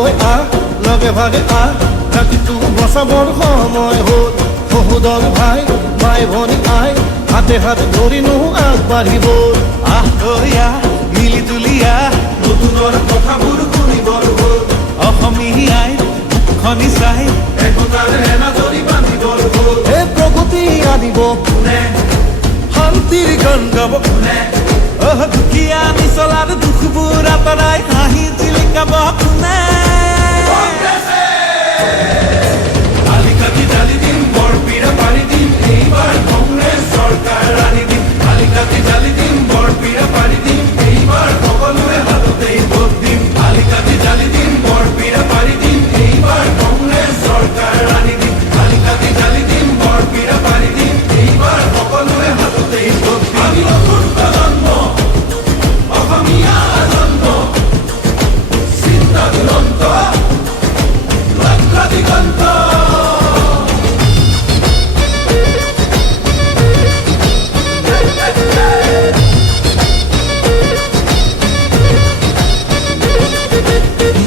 লৈ আহ লগে ভাগে আহ ৰাতিটো বচাবৰ সময় হ'ল সহোদৰ ভাই মাই ভনী আই হাতে হাতে ধৰিনো আগবাঢ়িব আহ তৈয়া মিলি তুলিয়া নতুনৰ কথাবোৰ শুনিবৰ হ'ল অসমীয়াই মুখনি চাই একতাৰ এনাজৰি বান্ধিবৰ হ'ল এই প্ৰগতি আনিব কোনে শান্তিৰ গান গাব কোনে দুখীয়া নিচলাৰ দুখবোৰ আঁতৰাই হাঁহি জিলিকাব কোনে আলি কাটি জালি দিম বৰপীৰা পাৰি দিম এইবাৰ কংগ্ৰেছ চৰকাৰ আনি দিম আলি কাটি জালি দিম বৰপীৰা পাৰি দিম এইবাৰ সকলোৰে হাততেই ভোট দিম আলি কাটি জালি দিম বৰপীৰা পাৰি দিম এইবাৰ কংগ্ৰেছ চৰকাৰ আনি দিম আলি কাটি জালি দিম বৰপীৰা পাৰি দিম এইবাৰ সকলোৰে হাততেই ভোট দিম আমি নতুন প্ৰজন্ম অসমীয়া জন্ম চিন্তা দুৰন্ত লক্ষ্য দিগন্ত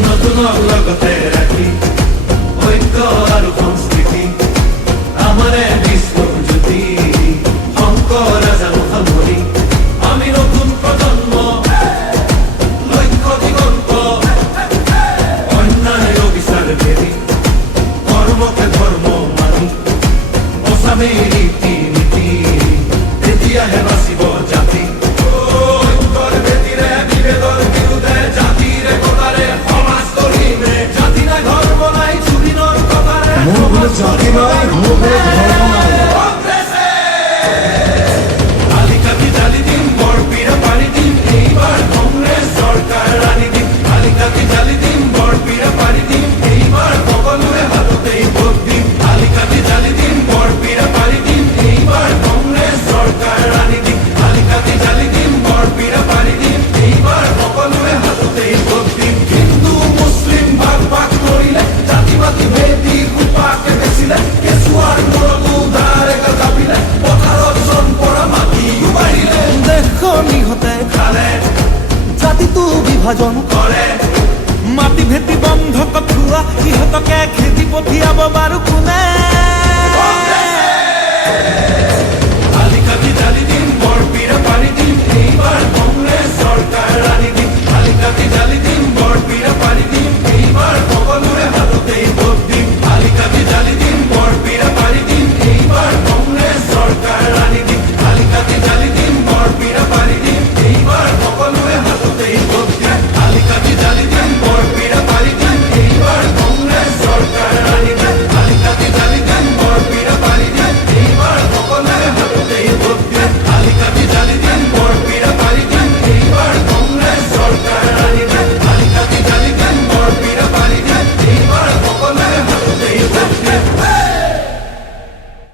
নতুনক লগতে ৰাখি ঐক্য আৰু সংস্কৃতি আমাৰে বিষ্ণুৰ জ্যোতি শংকৰ জানো সামৰি আমি নতুন প্ৰজন্ম লক্ষ্য দিগন্ত অন্যায় অবিচাৰ ভেদি ধৰ্মকে ধৰ্ম মানি বচামে ৰীতি নীতি তেতিয়াহে বাচিব জাতি ঐক্যৰ ভেটিৰে বিভেদৰ বিৰুদ্ধে জাতিৰ একতাৰে সমাজ গঢ়িমে জাতি নাই ধৰ্ম নাই জুবিনৰ কথাৰে জাতি নাই কংগ্ৰেছে আলি কাটি জালি দিম বৰপীৰা পাৰি দিম এইবাৰ কংগ্ৰেছ চৰকাৰ আনি দিম আলি কাটি জালি দিম বৰপীৰা পাৰি দিম এইবাৰ সকলোৰে হাততেই ভোট দিম আলি কাটি জালি দিম বৰপীৰা পাৰি দিম এইবাৰ কংগ্ৰেছ চৰকাৰ আনি দিম আলি কাটি জালি দিম বৰপীৰা পাৰি দিম এইবাৰ সকলোৰে হাততেই ভোট দিম হিন্দু মুছলিম ভাগ ভাগ কৰিলে জাতি পাতি ভেদি সোপাকে বেচিলে কেঁচুৱাৰ মূৰতো ধাৰ এগাল জাপিলে পথাৰত জন পৰা মাটি বাঢ়িলে দেশৰ নিহতে খালে জাতিটো বিভাজন কৰে মাটি ভেটি বন্ধক থোৱা ইহঁতকে খেদি পঠিয়াব বাৰু কোনে আলি কাটি জালি দিম বৰপীৰা পাৰি দিম এইবাৰ